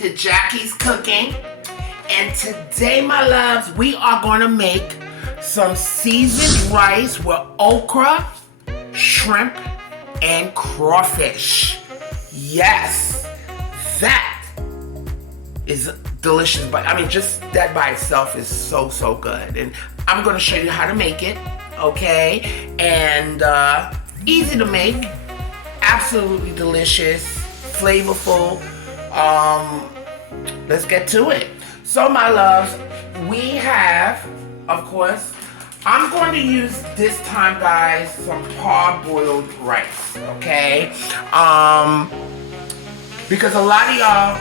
to Jackie's Cooking, and today, my loves, we are gonna make some seasoned rice with okra, shrimp, and crawfish. Yes, that is delicious, but I mean, just that by itself is so good. And I'm gonna show you how to make it, okay? And easy to make, absolutely delicious, flavorful. Let's get to it. So my loves, we have, of course, I'm going to use this time, guys, some parboiled rice, okay? Because a lot of y'all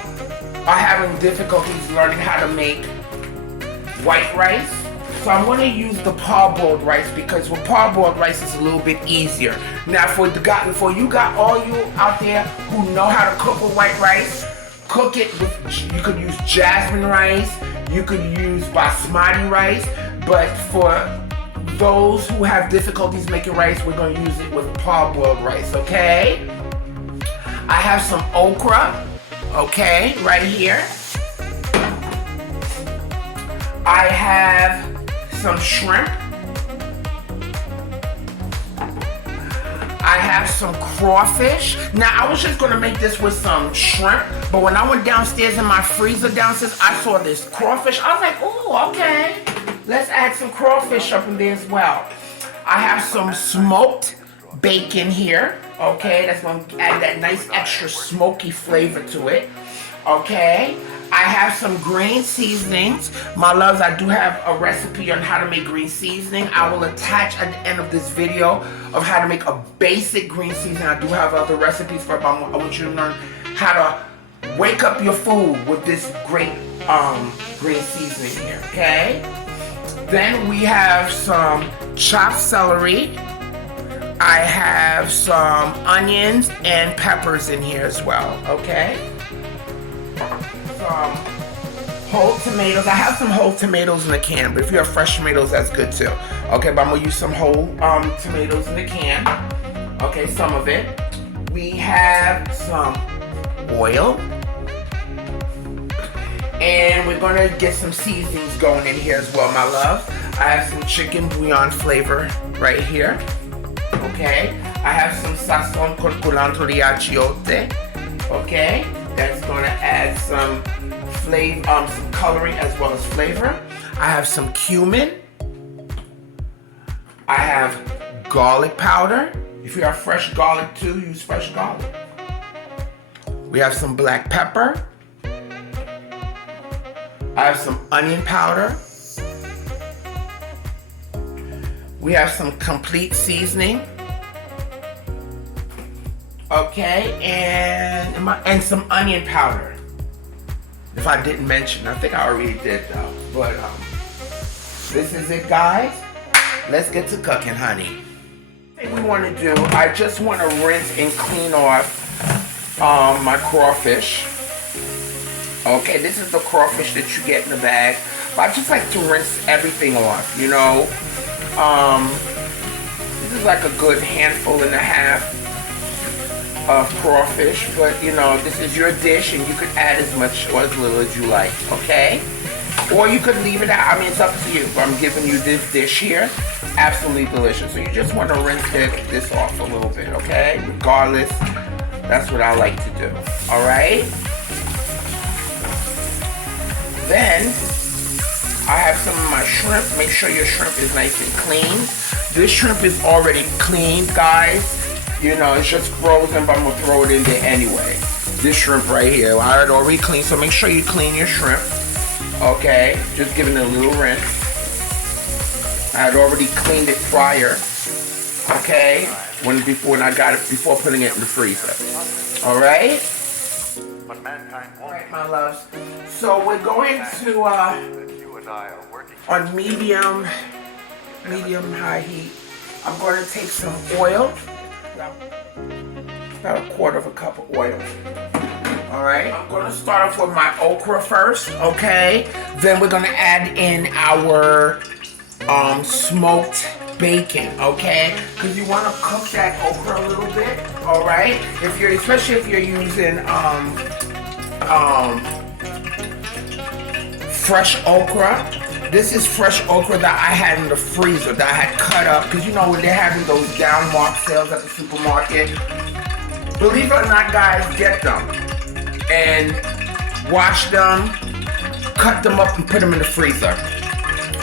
are having difficulties learning how to make white rice. So I'm going to use the parboiled rice because with parboiled rice it's a little bit easier. Now for you got all you out there who know how to cook with white rice, cook it with, you could use jasmine rice, you could use basmati rice, but for those who have difficulties making rice, we're going to use it with parboiled rice, okay? I have some okra, okay, right here. I have some shrimp. I have some crawfish. Now, I was just gonna make this with some shrimp, but when I went downstairs in my freezer downstairs, I saw this crawfish. I was like, oh, okay. Let's add some crawfish up in there as well. I have some smoked bacon here, okay? That's gonna add that nice extra smoky flavor to it, okay? I have some green seasonings. My loves, I do have a recipe on how to make green seasoning. I will attach at the end of this video of how to make a basic green seasoning. I do have other recipes for it, but I want you to learn how to wake up your food with this great green seasoning here, okay? Then we have some chopped celery. I have some onions and peppers in here as well, okay? Some whole tomatoes. I have some whole tomatoes in the can, but if you have fresh tomatoes, that's good too. Okay, but I'm gonna use some whole tomatoes in the can. Okay, some of it. We have some oil. And we're gonna get some seasonings going in here as well, my love. I have some chicken bouillon flavor right here. Okay, I have some sazon con culantro di achiote. Okay, that's gonna add some flavor, some coloring as well as flavor. I have some cumin. I have garlic powder. If you have fresh garlic too, use fresh garlic. We have some black pepper. I have some onion powder. We have some complete seasoning. Okay, and some onion powder. If I didn't mention, I think I already did though. But this is it, guys. Let's get to cooking, honey. What we want to do, I just want to rinse and clean off my crawfish. Okay, this is the crawfish that you get in the bag. But I just like to rinse everything off, you know. This is like a good handful and a half of crawfish, but you know, this is your dish and you could add as much or as little as you like, okay? Or you could leave it out. I mean, it's up to you. But I'm giving you this dish here. Absolutely delicious. So you just want to rinse this off a little bit, okay? Regardless, that's what I like to do, all right? Then, I have some of my shrimp. Make sure your shrimp is nice and clean. This shrimp is already cleaned, guys. You know, it's just frozen, but I'm gonna throw it in there anyway. This shrimp right here, I had already cleaned, so make sure you clean your shrimp. Okay, just giving it a little rinse. I had already cleaned it prior. Okay, before I got it, before putting it in the freezer. All right. All right, my loves. So we're going to on medium high heat. I'm going to take some oil. About a quarter of a cup of oil. All right. I'm going to start off with my okra first. Okay. Then we're going to add in our smoked bacon. Okay. Because you want to cook that okra a little bit. All right. Especially if you're using fresh okra. This is fresh okra that I had in the freezer that I had cut up. Because you know when they're having those down mark sales at the supermarket. Believe it or not, guys, get them. And wash them, cut them up and put them in the freezer.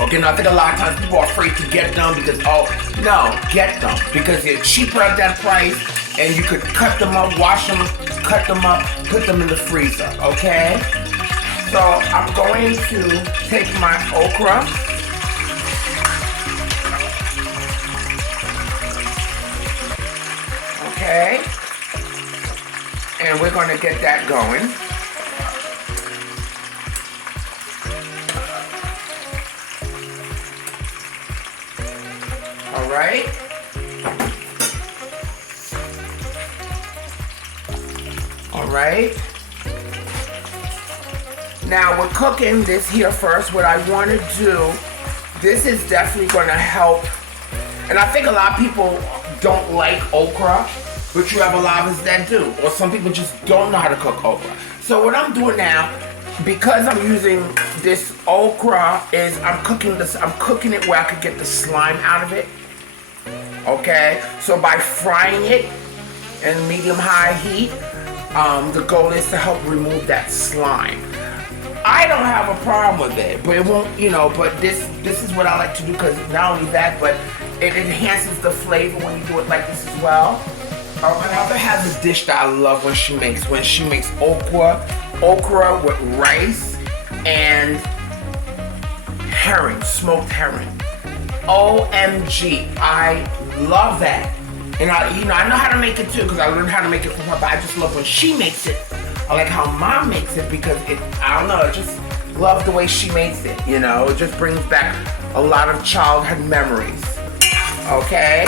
Okay, now I think a lot of times people are afraid to get them because, oh, no, get them. Because they're cheaper at that price and you could cut them up, wash them, cut them up, put them in the freezer, okay? So I'm going to take my okra. Okay? And we're gonna get that going. All right. All right. Now we're cooking this here first. What I want to do, this is definitely going to help. And I think a lot of people don't like okra, but you have a lot of us that do. Or some people just don't know how to cook okra. So what I'm doing now, because I'm using this okra, is I'm cooking it where I could get the slime out of it. Okay, so by frying it in medium-high heat, the goal is to help remove that slime. I don't have a problem with it, but it won't, you know, but this is what I like to do because not only that, but it enhances the flavor when you do it like this as well. My mother has a dish that I love when she makes okra with rice and herring, smoked herring. OMG, I love that. And I know how to make it too because I learned how to make it from her, but I just love when she makes it. I like how Mom makes it because I don't know, I just love the way she makes it, you know? It just brings back a lot of childhood memories, okay?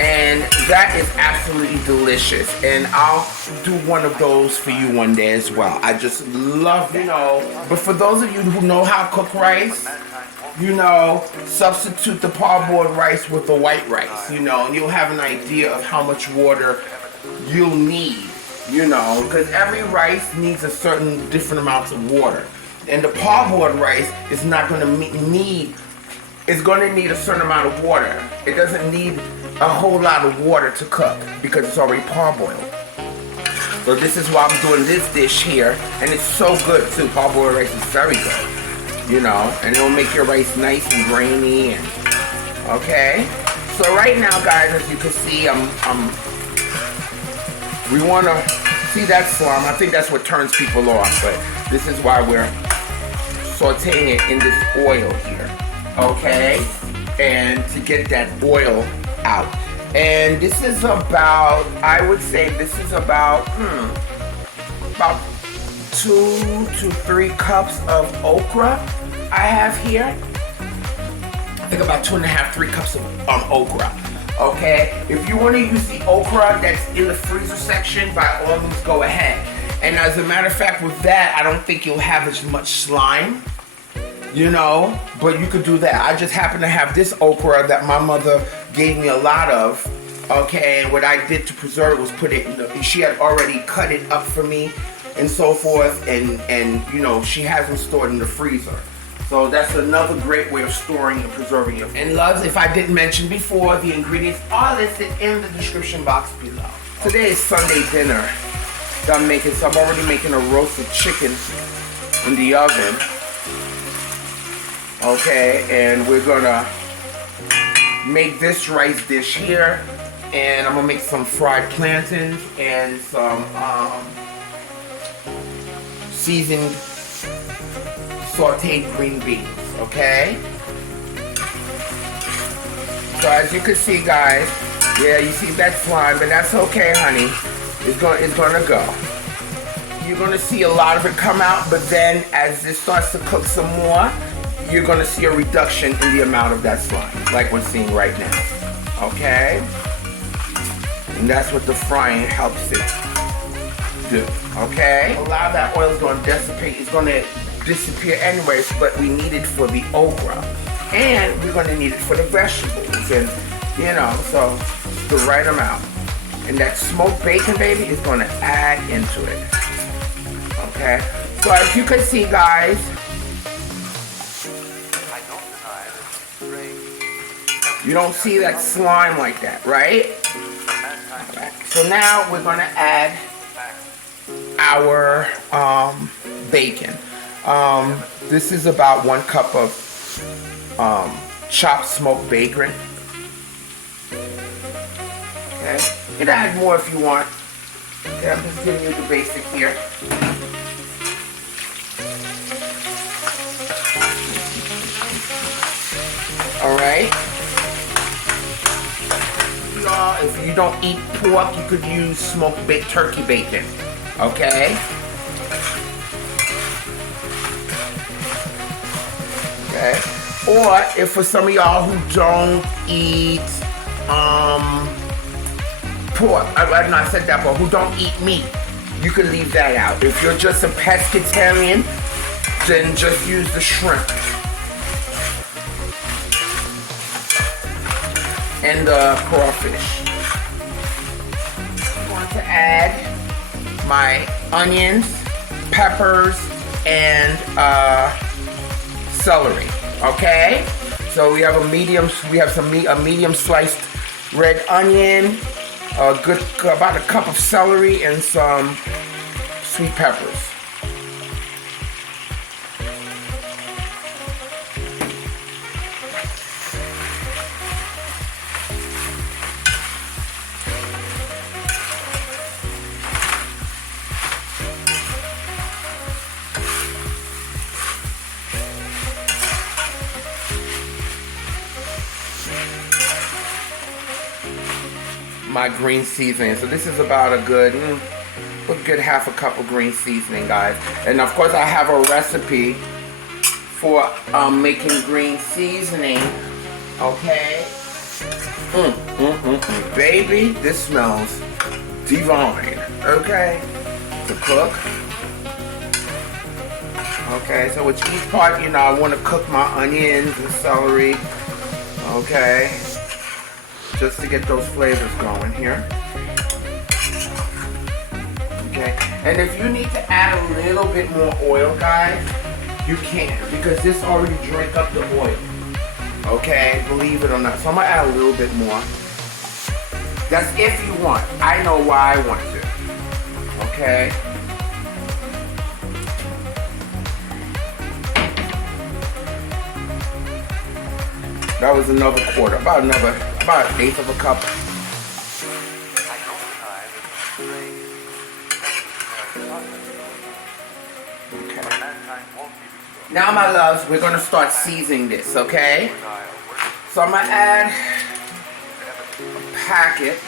And that is absolutely delicious. And I'll do one of those for you one day as well. I just love it, you know. But for those of you who know how to cook rice, you know, substitute the parboiled rice with the white rice, you know, and you'll have an idea of how much water you'll need, you know, because every rice needs a certain different amounts of water. And the parboiled rice is not going to need, it's going to need a certain amount of water. It doesn't need a whole lot of water to cook because it's already parboiled. So this is why I'm doing this dish here, and it's so good too. Parboiled rice is very good, you know, and it'll make your rice nice and grainy. And okay, so right now, guys, as you can see, we want to see that slime. I think that's what turns people off, but this is why we're sauteing it in this oil here, okay? And to get that oil out. And this is about, I would say this is about 2 to 3 cups of okra I have here. I think about 2.5, 3 cups of okra. Okay, if you want to use the okra that's in the freezer section, by all means go ahead. And as a matter of fact, with that, I don't think you'll have as much slime, you know, but you could do that. I just happen to have this okra that my mother gave me a lot of, okay, and what I did to preserve it was put it in the, she had already cut it up for me and so forth, and you know, she has them stored in the freezer. So that's another great way of storing and preserving it. And loves, if I didn't mention before, the ingredients are listed in the description box below. Today is Sunday dinner that I'm making, so I'm already making a roasted chicken in the oven. Okay, and we're gonna make this rice dish here, and I'm gonna make some fried plantains and some seasoned sauteed green beans, okay? So as you can see, guys, yeah, you see that slime, but that's okay, honey. It's gonna go. You're gonna see a lot of it come out, but then as it starts to cook some more, you're gonna see a reduction in the amount of that slime, like we're seeing right now, okay? And that's what the frying helps it do, okay? A lot of that oil is gonna dissipate, it's gonna disappear anyways, but we need it for the okra, and we're going to need it for the vegetables, and you know, so the right amount. And that smoked bacon, baby, is going to add into it. Okay, So as you can see, guys, you don't see that slime like that, right? Alright. So now we're gonna add our bacon. This is about 1 cup of chopped smoked bacon. Okay, you can add more if you want. Okay, I'm just giving you the basic here. Alright. If you don't eat pork, you could use smoked turkey bacon. Okay? Okay. Or if for some of y'all who don't eat pork, I said that, but who don't eat meat, you can leave that out. If you're just a pescatarian, then just use the shrimp and the crawfish. I'm going to add my onions, peppers, and celery. Okay, so we have a medium sliced red onion, about a cup of celery, and some sweet peppers. My green seasoning. So this is about a good half a cup of green seasoning, guys. And of course I have a recipe for making green seasoning. Okay. Baby, this smells divine. Okay. To cook. Okay, so with each part, I want to cook my onions and celery. Okay. Just to get those flavors going here. Okay, and if you need to add a little bit more oil, guys, you can, because this already drank up the oil. Okay, believe it or not. So I'm gonna add a little bit more. That's if you want. I know why I want to. Okay. That was another quarter, about 1/8 of a cup. Okay. Now, my loves, we're gonna start seasoning this, okay? So I'm gonna add a packet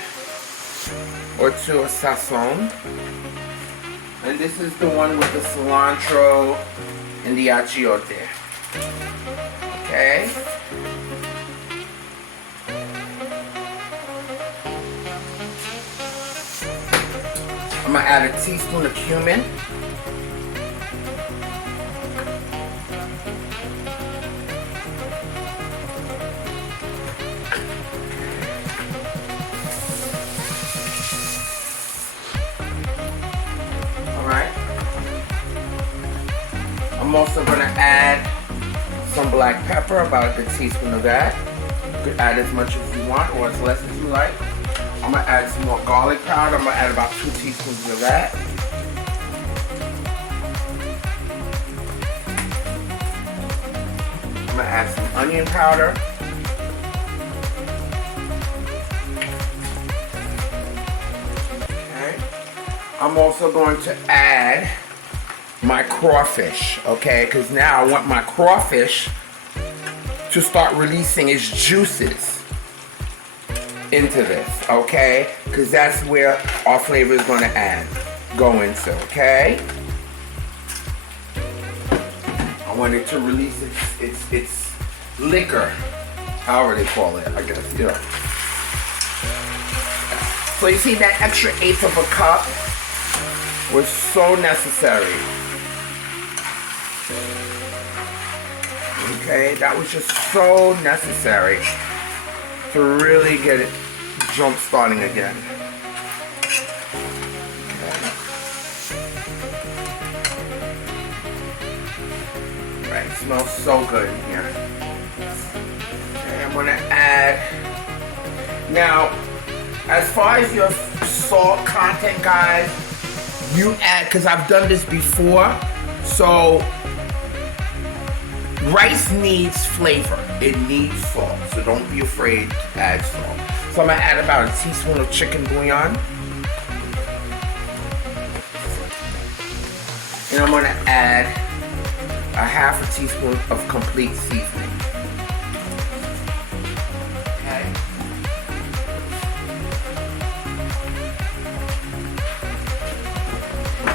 or 2 of sazon. And this is the one with the cilantro and the achiote. Okay? I'm gonna add a teaspoon of cumin. Alright. I'm also gonna add some black pepper, about a good teaspoon of that. You could add as much as you want or as less as you like. I'm gonna add some more garlic powder. I'm gonna add about 2 teaspoons of that. I'm gonna add some onion powder. Okay. I'm also going to add my crawfish, okay? Because now I want my crawfish to start releasing its juices into this, okay? Because that's where our flavor is going to go into, okay? I want it to release its liquor, however they call it, I guess, So you see that extra 1/8 of a cup was so necessary. Okay, that was just so necessary to really get it jump starting again. Okay. smells so good in here. And I'm gonna add, now, as far as your salt content, guys, you add, because I've done this before, so rice needs flavor. It needs salt, so don't be afraid to add salt. So I'm gonna add about a teaspoon of chicken bouillon. And I'm gonna add a half a teaspoon of complete seasoning. Okay.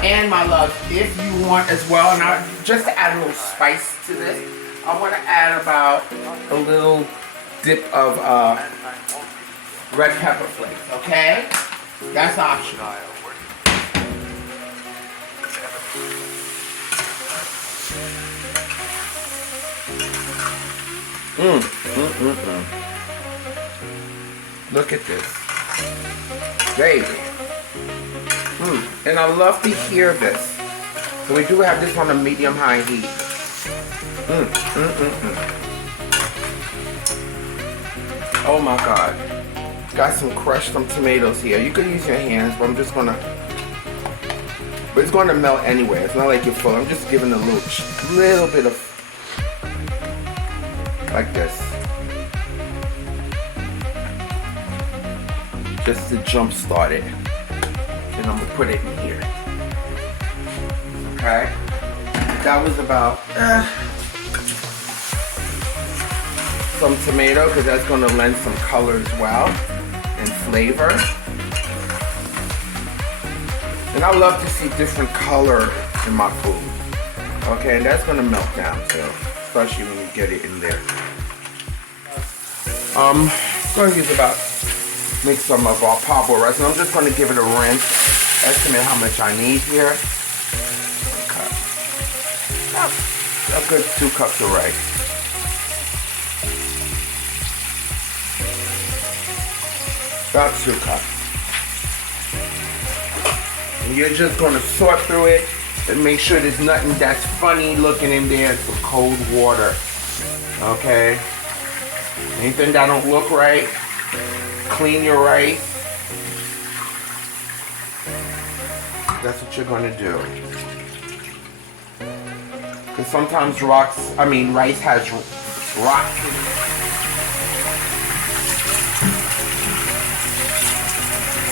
And my love, if you want as well, now just to add a little spice to this, I want to add about a little dip of red pepper flakes, okay? That's optional. Look at this. Baby. And I love to hear this. So we do have this on a medium-high heat. Oh my God. Got some crushed tomatoes here. You could use your hands, but I'm just gonna, but it's gonna melt anyway. It's not like you're full. I'm just giving a little bit of, like this. Just to jump start it. And I'm gonna put it in here. Okay? That was about some tomato, because that's gonna lend some color as well and flavor. And I love to see different color in my food. Okay, and that's gonna melt down too, especially when you get it in there. I'm gonna use make some of our parboiled rice, and I'm just gonna give it a rinse. Estimate how much I need here. Okay. A good 2 cups of rice. About 2 cups. And you're just gonna sort through it and make sure there's nothing that's funny looking in there. Some cold water. Okay? Anything that don't look right, clean your rice. That's what you're gonna do. Because sometimes rice has rocks in it.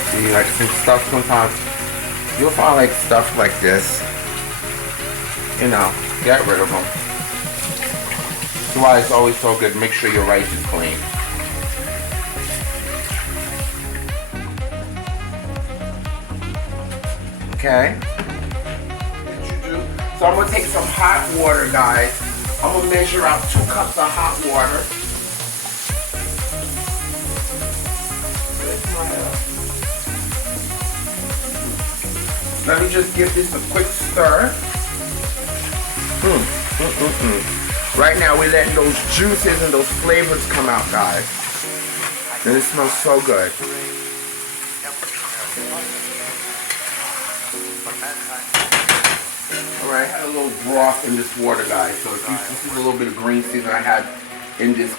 See, like some stuff sometimes, you'll find like stuff like this. You know, get rid of them. That's why it's always so good. Make sure your rice is clean. Okay. So I'm gonna take some hot water, guys. I'm gonna measure out 2 cups of hot water. Let me just give this a quick stir. Right now we're letting those juices and those flavors come out, guys. And it smells so good. Alright, I had a little broth in this water, guys. So this is a little bit of green seasoning I had in this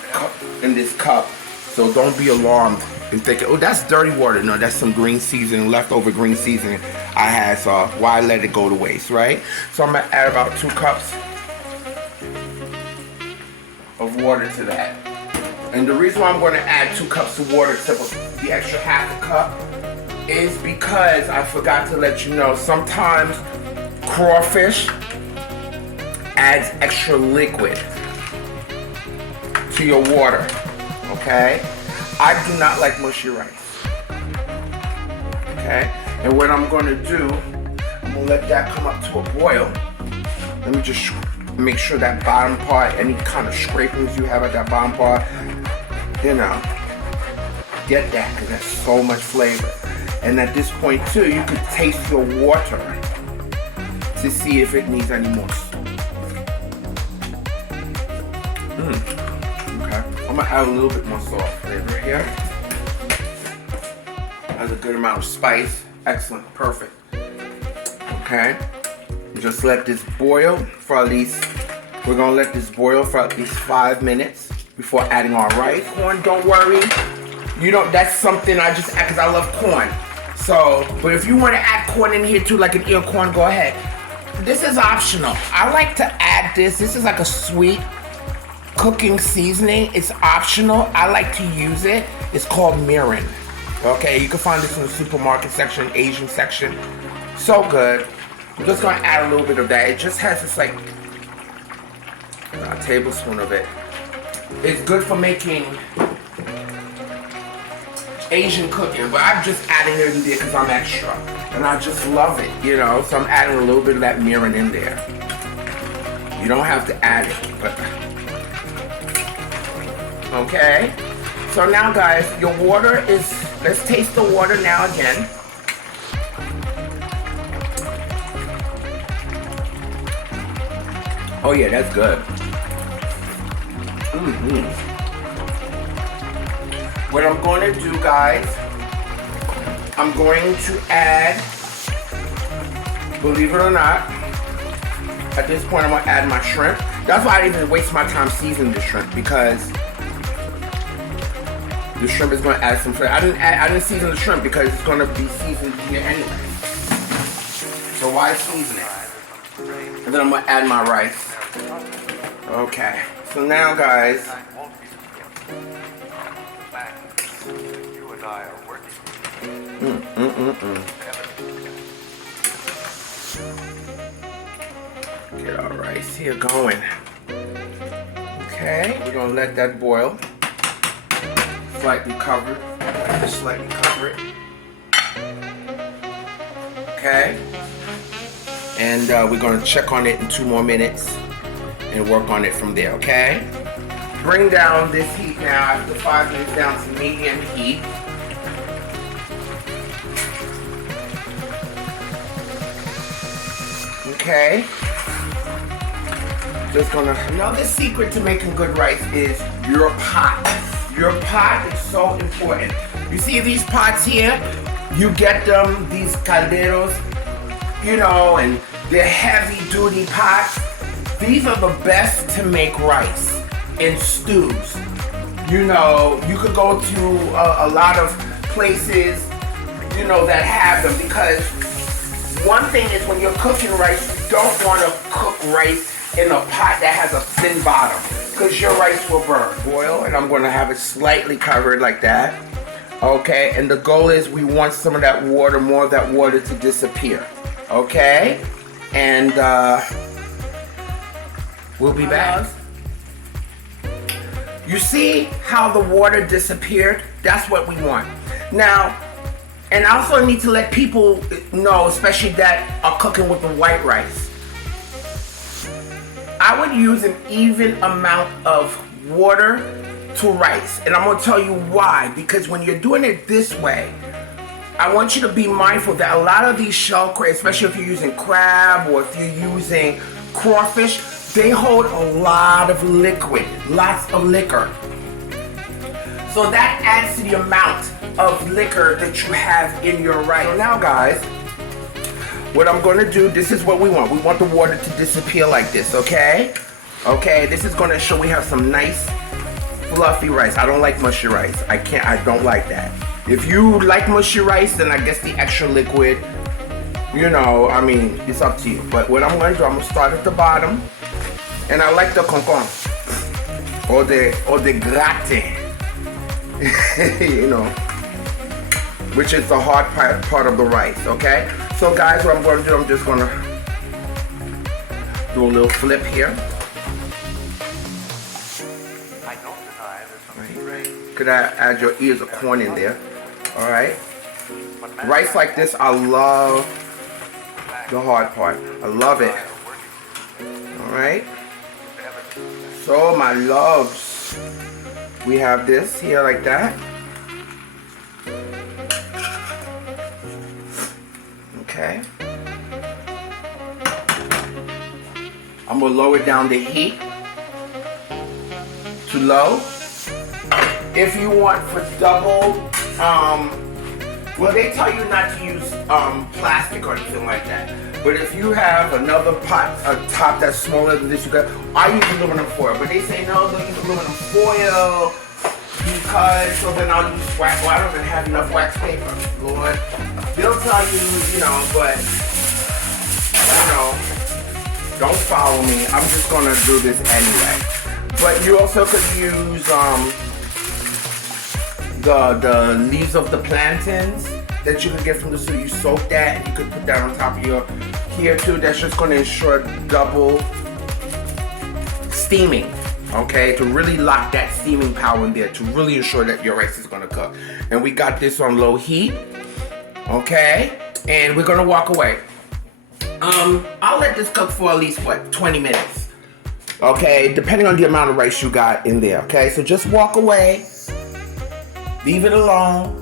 cup. So don't be alarmed and think, oh, that's dirty water. No, that's some green seasoning, leftover green seasoning I had, so why let it go to waste, right? So I'm gonna add about 2 cups of water to that. And the reason why I'm gonna add 2 cups of water to the extra half a cup is because I forgot to let you know, sometimes crawfish adds extra liquid to your water, okay? I do not like mushy rice, okay? And what I'm gonna do, I'm gonna let that come up to a boil. Let me just make sure that bottom part, any kind of scrapings you have at that bottom part, you know, get that, because that's so much flavor. And at this point too, you could taste your water to see if it needs any more salt. Okay, I'm gonna add a little bit more salt flavor here. That's a good amount of spice. Excellent, perfect. Okay, just let this boil for at least We're gonna let this boil for at least 5 minutes before adding our rice. Corn, don't worry. You know, that's something I just add because I love corn. So, but if you want to add corn in here too, like an ear corn, go ahead. This is optional. I like to add this. This is like a sweet cooking seasoning. It's optional. I like to use it. It's called mirin. Okay, you can find this in the supermarket section, Asian section. So good. I'm just gonna add a little bit of that. It just has this like a tablespoon of it. It's good for making Asian cooking, but I'm just adding it in there because I'm extra. And I just love it, you know? So I'm adding a little bit of that mirin in there. You don't have to add it, but... Okay? So now guys, your water is... Let's taste the water now again. Oh yeah, that's good. What I'm going to do, guys, I'm going to add, believe it or not, at this point I'm going to add my shrimp. That's why I didn't even waste my time seasoning the shrimp, because the shrimp is going to add some flavor. I didn't season the shrimp because it's going to be seasoned here anyway. So why season it? And then I'm going to add my rice. Okay, so now guys, get our rice here going. Okay, we're gonna let that boil. Slightly covered. Just slightly cover it. Okay. And we're gonna check on it in 2 more minutes and work on it from there, okay? Bring down this heat now after 5 minutes down to medium heat. Okay. Just gonna, another secret to making good rice is your pot. Your pot is so important. You see these pots here? You get them, these calderos, you know, and they're heavy duty pots. These are the best to make rice and stews. You know, you could go to a lot of places, you know, that have them, because one thing is when you're cooking rice, you don't want to cook rice in a pot that has a thin bottom, because your rice will burn. Boil, and I'm going to have it slightly covered like that. Okay, and the goal is we want some of that water, more of that water to disappear. Okay, and we'll be back. You see how the water disappeared? That's what we want. Now, and I also need to let people know, especially that are cooking with the white rice, I would use an even amount of water to rice. And I'm gonna tell you why. Because when you're doing it this way, I want you to be mindful that a lot of these shell crays, especially if you're using crab or if you're using crawfish, they hold a lot of liquid, lots of liquor. So that adds to the amount of liquor that you have in your rice. So now guys, what I'm gonna do, this is what we want. We want the water to disappear like this, okay? Okay, this is gonna show we have some nice fluffy rice. I don't like mushy rice. I don't like that. If you like mushy rice, then I guess the extra liquid, you know, I mean, it's up to you. But what I'm gonna do, I'm gonna start at the bottom. And I like the concombre, or the gratin, you know, which is the hard part of the rice, okay? So guys, what I'm going to do, I'm just going to do a little flip here. Right. Could I add your ears of corn in there? All right. Rice like this, I love the hard part. I love it. All right. So my loves, we have this here like that. Okay. I'm gonna lower down the heat to low. If you want for double, well, they tell you not to use plastic or anything like that. But if you have another pot, a top that's smaller than this, I use aluminum foil. But they say no, don't use aluminum foil because, so then I'll use wax. Well, I don't even have enough wax paper, Lord. They'll tell you, but, don't follow me. I'm just gonna do this anyway. But you also could use the leaves of the plantains that you can get from the store. You soak that and you could put that on top of your hair too. That's just gonna ensure double steaming, okay? To really lock that steaming power in there, to really ensure that your rice is gonna cook. And we got this on low heat, okay? And we're gonna walk away. I'll let this cook for at least, 20 minutes. Okay, depending on the amount of rice you got in there, okay? So just walk away, leave it alone,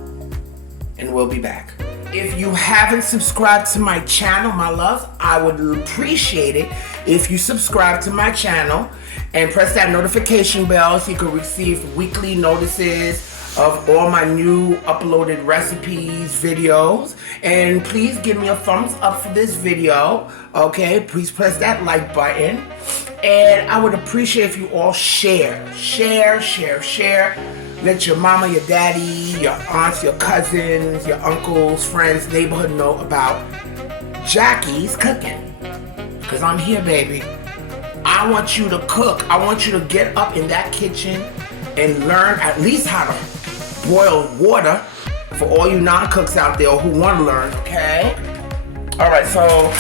and we'll be back. If you haven't subscribed to my channel, my loves, I would appreciate it if you subscribe to my channel and press that notification bell so you can receive weekly notices of all my new uploaded recipes, videos. And please give me a thumbs up for this video, okay? Please press that like button. And I would appreciate if you all share. Let your mama, your daddy, your aunts, your cousins, your uncles, friends, neighborhood know about Jackie's cooking. Because I'm here, baby. I want you to cook. I want you to get up in that kitchen and learn at least how to boil water for all you non-cooks out there who want to learn, okay? All right, so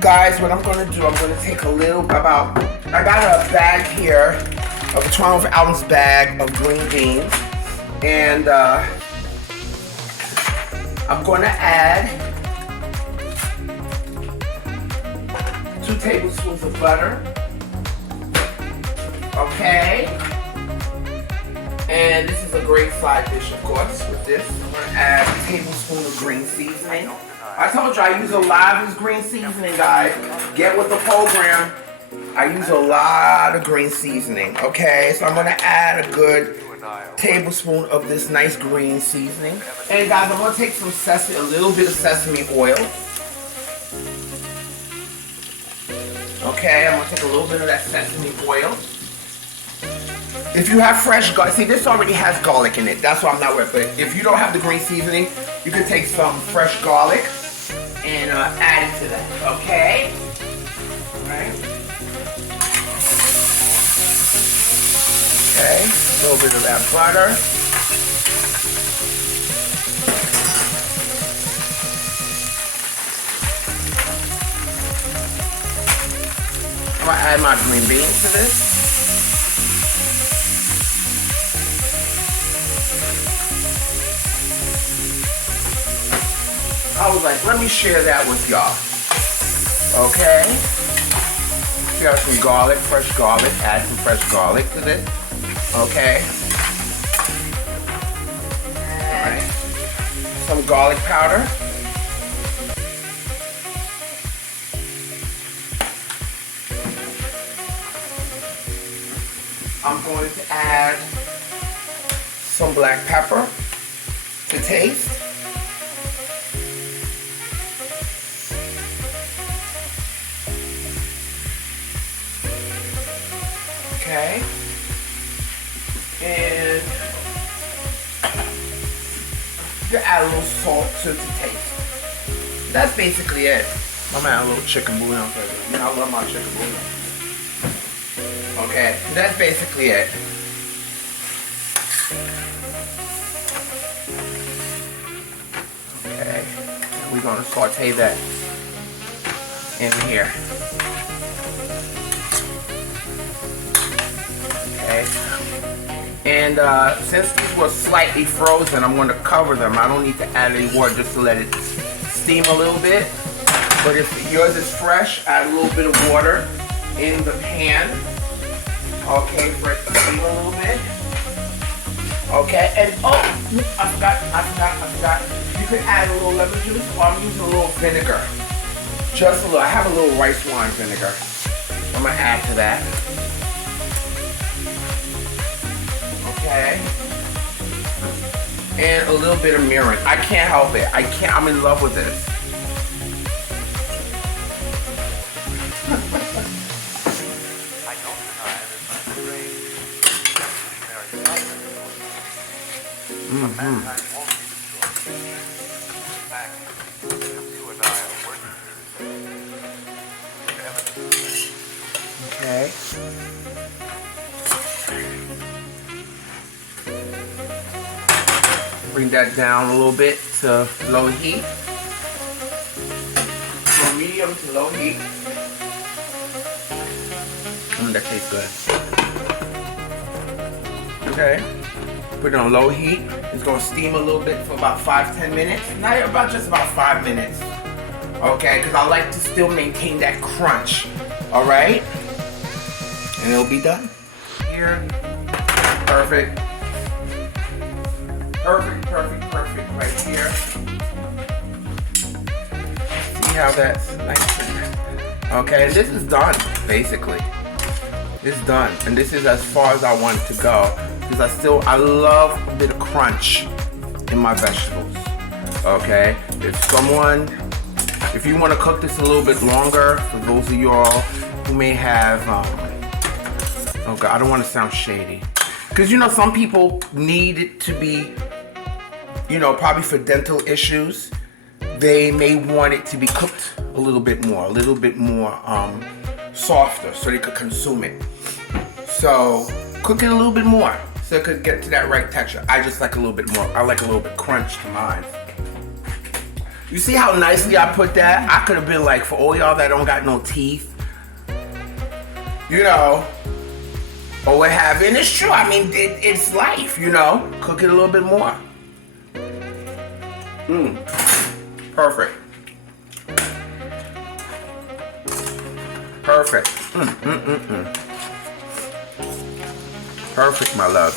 guys, what I'm gonna do, I'm gonna take a little, I got a bag here, a 12-ounce bag of green beans, and I'm gonna add 2 tablespoons of butter, okay? And this is a great side dish, of course, with this. I'm gonna add a tablespoon of green seasoning. I told you I use a lot of this green seasoning, guys. Get with the program. I use a lot of green seasoning, okay? So I'm gonna add a good tablespoon of this nice green seasoning. And guys, I'm gonna take some a little bit of sesame oil. Okay, I'm gonna take a little bit of that sesame oil. If you have fresh garlic, see this already has garlic in it. That's why I'm not worried. But if you don't have the green seasoning, you can take some fresh garlic and add it to that, okay? All right. Okay, a little bit of that butter. I'm gonna add my green beans to this. I was like, let me share that with y'all. Okay? Got some garlic, fresh garlic. Add some fresh garlic to this. Okay? Alright. Some garlic powder. I'm going to add some black pepper to taste. Okay, and you add a little salt to taste. That's basically it. I'm gonna add a little chicken bouillon for you. You know, I love my chicken bouillon. Okay, that's basically it. Okay, we're gonna saute that in here. Okay. And since these were slightly frozen, I'm going to cover them. I don't need to add any water, just to let it steam a little bit. But if yours is fresh, add a little bit of water in the pan. Okay, for it to steam a little bit. Okay, and oh, I forgot. You could add a little lemon juice, or I'm using a little vinegar. Just a little. I have a little rice wine vinegar. I'm going to add to that. Okay. And a little bit of mirin. I can't help it. I'm in love with this. Okay. Bring that down a little bit to low heat. From medium to low heat. That tastes good. Okay. Put it on low heat. It's gonna steam a little bit for about 5-10 minutes. Not about just about 5 minutes. Okay, because I like to still maintain that crunch. Alright? And it'll be done. Here. Perfect. Perfect, perfect, perfect right here. See how that's nice. Okay, this is done, basically. It's done. And this is as far as I want it to go. Because I love a bit of crunch in my vegetables. Okay? If you want to cook this a little bit longer, for those of y'all who may have, oh God, I don't want to sound shady. Because you know, some people need it to be, you know, probably for dental issues, they may want it to be cooked a little bit more softer so they could consume it. So cook it a little bit more so it could get to that right texture. I just like a little bit more. I like a little bit crunch to mine. You see how nicely I put that? I could have been like, for all y'all that don't got no teeth, you know, or what have you. And it's true, I mean, it's life, you know. Cook it a little bit more. Perfect. Perfect. Perfect, my love.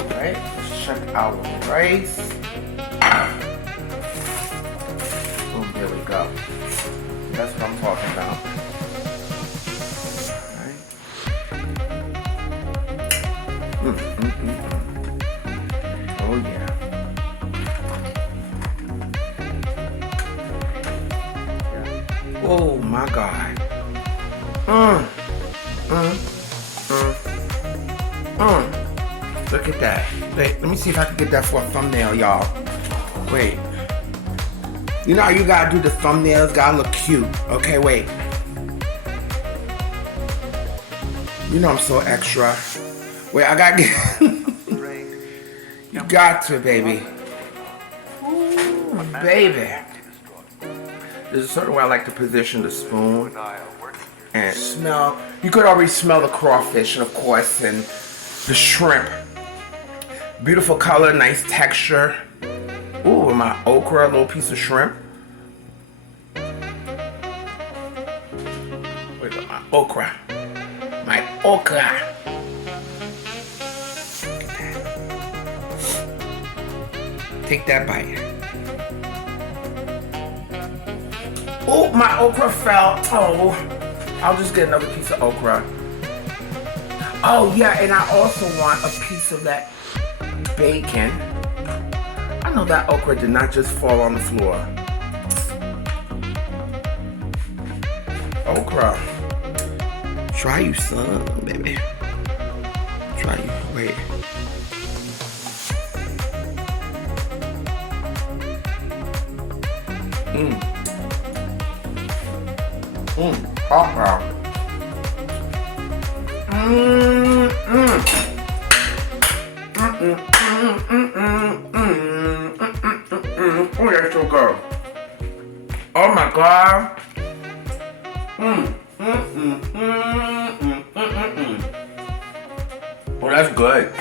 Alright, let's check our rice. Oh, there we go. That's what I'm talking about. Oh yeah. Oh my God. Look at that. Wait, let me see if I can get that for a thumbnail, y'all. Wait. You know how you gotta do the thumbnails, gotta look cute. Okay, wait. You know I'm so extra. Wait, I gotta get... You got to, baby. Ooh, baby. There's a certain way I like to position the spoon and smell. You could already smell the crawfish, and of course, and the shrimp. Beautiful color, nice texture. Ooh, and my okra, a little piece of shrimp. Where's my okra? My okra. Take that bite. Oh, my okra fell. Oh, I'll just get another piece of okra. Oh yeah, and I also want a piece of that bacon. I know that okra did not just fall on the floor. Okra. Try you some, baby. Try you. Wait. Okra. Oh, that's so good. Oh my God. Oh, that's good.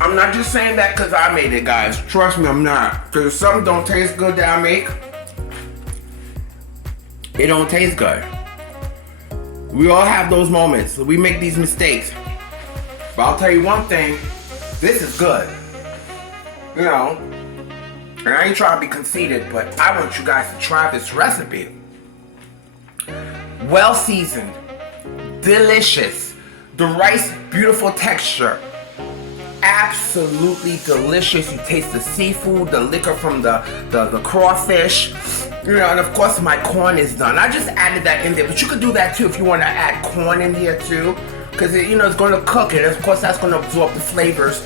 I'm not just saying that because I made it, guys. Trust me, I'm not. Because if something don't taste good that I make, it don't taste good. We all have those moments. We make these mistakes. But I'll tell you one thing. This is good. You know. And I ain't trying to be conceited, but I want you guys to try this recipe. Well seasoned. Delicious. The rice, beautiful texture. Absolutely delicious. You taste the seafood, the liquor from the crawfish. You know, and of course my corn is done. I just added that in there, but you could do that too if you want to add corn in here too. because it's going to cook it. Of course, that's going to absorb the flavors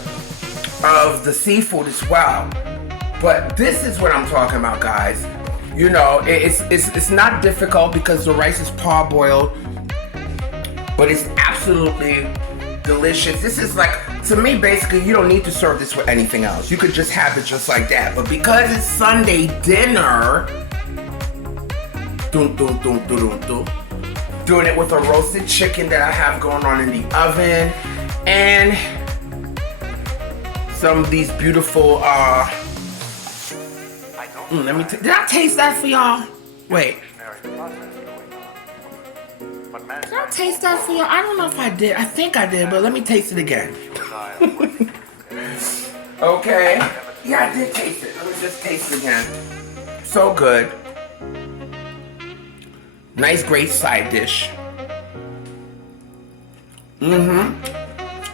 of the seafood as well. But this is what I'm talking about, guys. It's not difficult because the rice is parboiled, but it's absolutely delicious. This is like, to me, basically, you don't need to serve this with anything else. You could just have it just like that. But because it's Sunday dinner, doing it with a roasted chicken that I have going on in the oven, and some of these beautiful, did I taste that for y'all? Wait. Did I taste that for y'all? I don't know if I did. I think I did, but let me taste it again. Okay. Yeah, I did taste it. Let me just taste it again. So good. Nice, great side dish.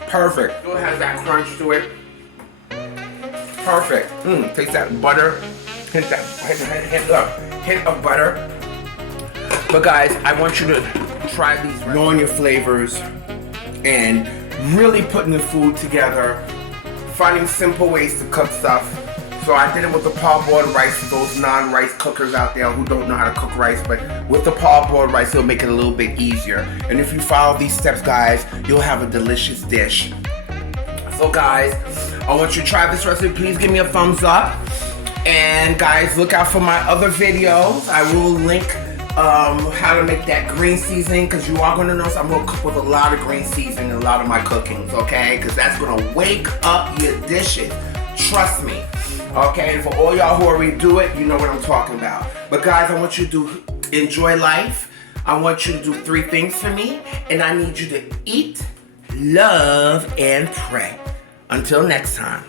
Perfect. Still has that crunch to it. Perfect. Taste that butter. Hint of butter. But guys, I want you to try these, knowing your flavors and really putting the food together, finding simple ways to cook stuff. So I did it with the parboiled rice for those non-rice cookers out there who don't know how to cook rice, but with the parboiled rice, it'll make it a little bit easier. And if you follow these steps, guys, you'll have a delicious dish. So guys, I want you to try this recipe. Please give me a thumbs up. And guys, look out for my other videos. I will link how to make that green seasoning, because you are going to notice I'm going to cook with a lot of green seasoning in a lot of my cookings, okay? Because that's going to wake up your dishes. Trust me. Okay, and for all y'all who already do it, you know what I'm talking about. But guys, I want you to enjoy life. I want you to do 3 things for me. And I need you to eat, love, and pray. Until next time.